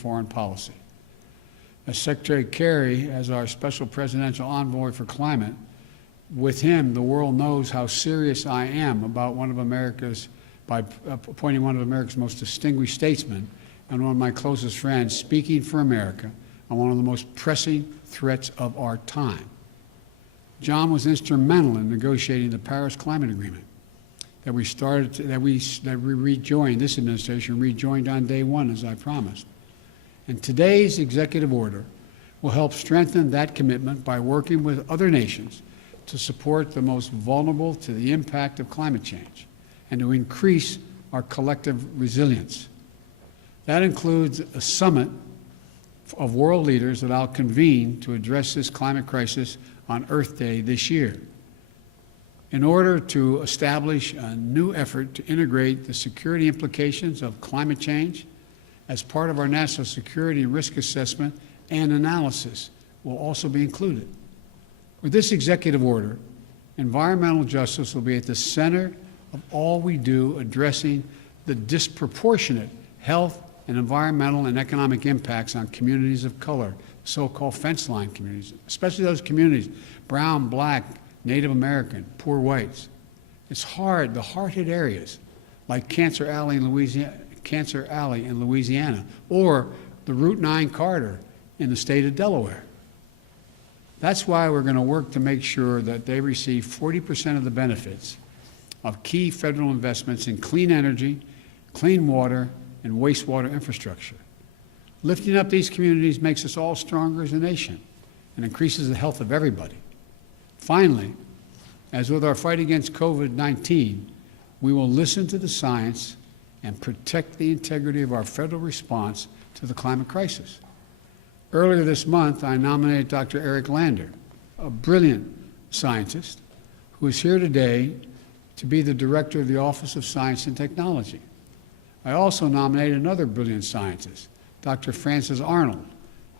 foreign policy. As Secretary Kerry, as our special presidential envoy for climate, with him, the world knows how serious I am about by appointing one of America's most distinguished statesmen and one of my closest friends speaking for America on one of the most pressing threats of our time. John was instrumental in negotiating the Paris Climate Agreement that we rejoined, this administration rejoined on day one, as I promised. And today's executive order will help strengthen that commitment by working with other nations to support the most vulnerable to the impact of climate change and to increase our collective resilience. That includes a summit of world leaders that I'll convene to address this climate crisis on Earth Day this year, in order to establish a new effort to integrate the security implications of climate change as part of our national security and risk assessment and analysis will also be included. With this executive order, environmental justice will be at the center of all we do addressing the disproportionate health and environmental and economic impacts on communities of color, so-called fence line communities, especially those communities, brown, black, Native American, poor whites. It's hard, the hard-hit areas like Cancer Alley in Louisiana, or the Route 9 corridor in the state of Delaware. That's why we're going to work to make sure that they receive 40% of the benefits of key federal investments in clean energy, clean water, and wastewater infrastructure. Lifting up these communities makes us all stronger as a nation and increases the health of everybody. Finally, as with our fight against COVID-19, we will listen to the science and protect the integrity of our federal response to the climate crisis. Earlier this month, I nominated Dr. Eric Lander, a brilliant scientist who is here today to be the director of the Office of Science and Technology. I also nominated another brilliant scientist, Dr. Frances Arnold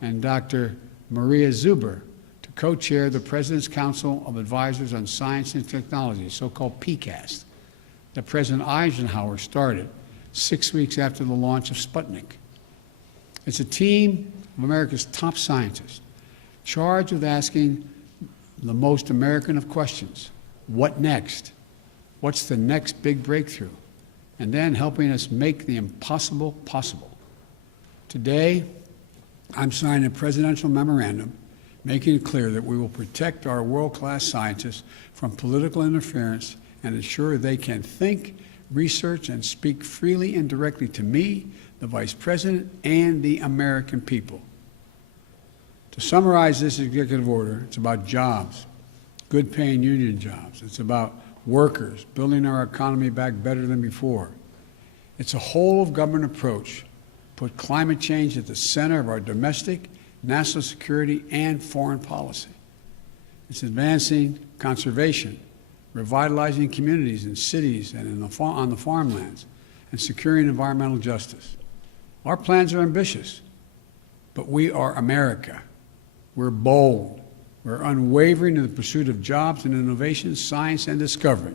and Dr. Maria Zuber, to co-chair the President's Council of Advisors on Science and Technology, so-called PCAST, that President Eisenhower started 6 weeks after the launch of Sputnik. It's a team of America's top scientists charged with asking the most American of questions: what next? What's the next big breakthrough? And then helping us make the impossible possible. Today, I'm signing a presidential memorandum making it clear that we will protect our world-class scientists from political interference and ensure they can think, research, and speak freely and directly to me, the Vice President, and the American people. To summarize this executive order, it's about jobs, good-paying union jobs. It's about workers, building our economy back better than before. It's a whole-of-government approach. Put climate change at the center of our domestic, national security, and foreign policy. It's advancing conservation, revitalizing communities in cities and on the farmlands, and securing environmental justice. Our plans are ambitious, but we are America. We're bold. We're unwavering in the pursuit of jobs and innovation, science and discovery.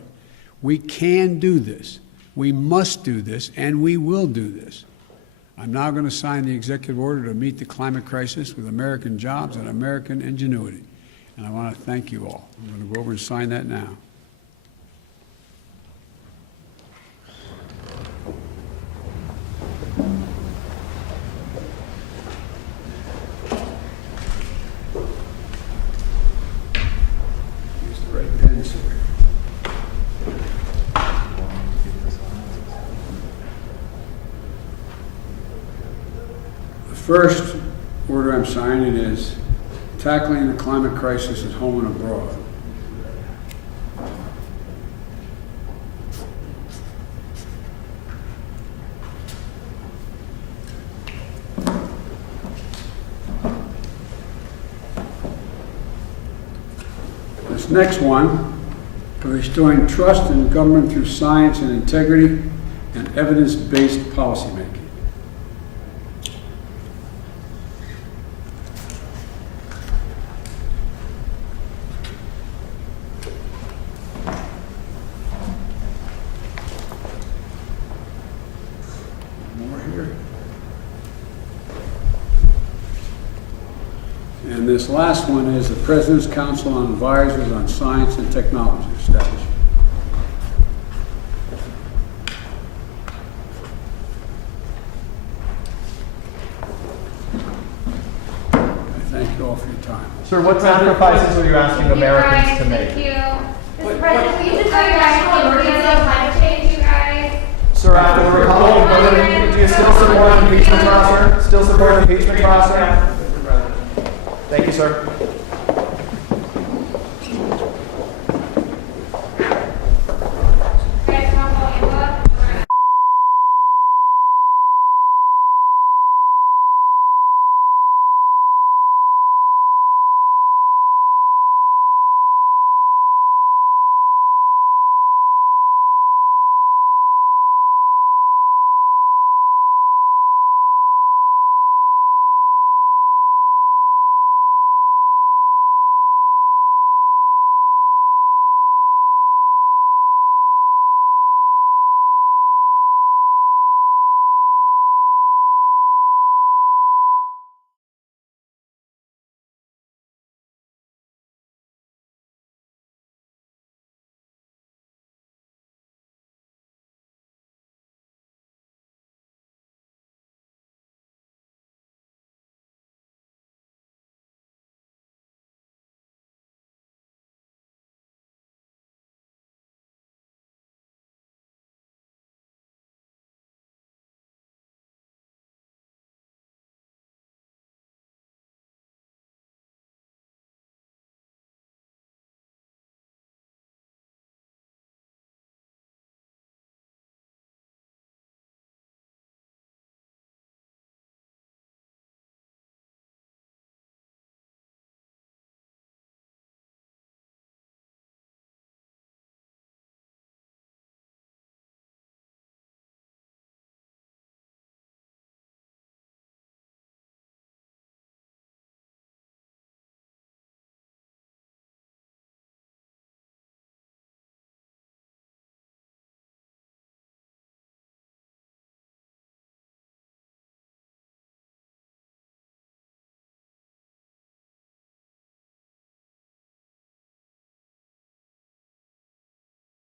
We can do this. We must do this, and we will do this. I'm now going to sign the executive order to meet the climate crisis with American jobs and American ingenuity. And I want to thank you all. I'm going to go over and sign that now. Use the right pen, sir. The first order I'm signing is tackling the climate crisis at home and abroad. This next one, restoring trust in government through science and integrity and evidence-based policymaking. And this last one is the President's Council on Advisors on Science and Technology establishment. I thank you all for your time. Sir, what sacrifices are you asking Americans to make? Thank you. Mr. President, will you just tell you guys the emergency on climate change, you guys? Sir, after the Republican vote, do you still support the impeachment trial, sir? Still support the impeachment trial, sir? Thank you, sir.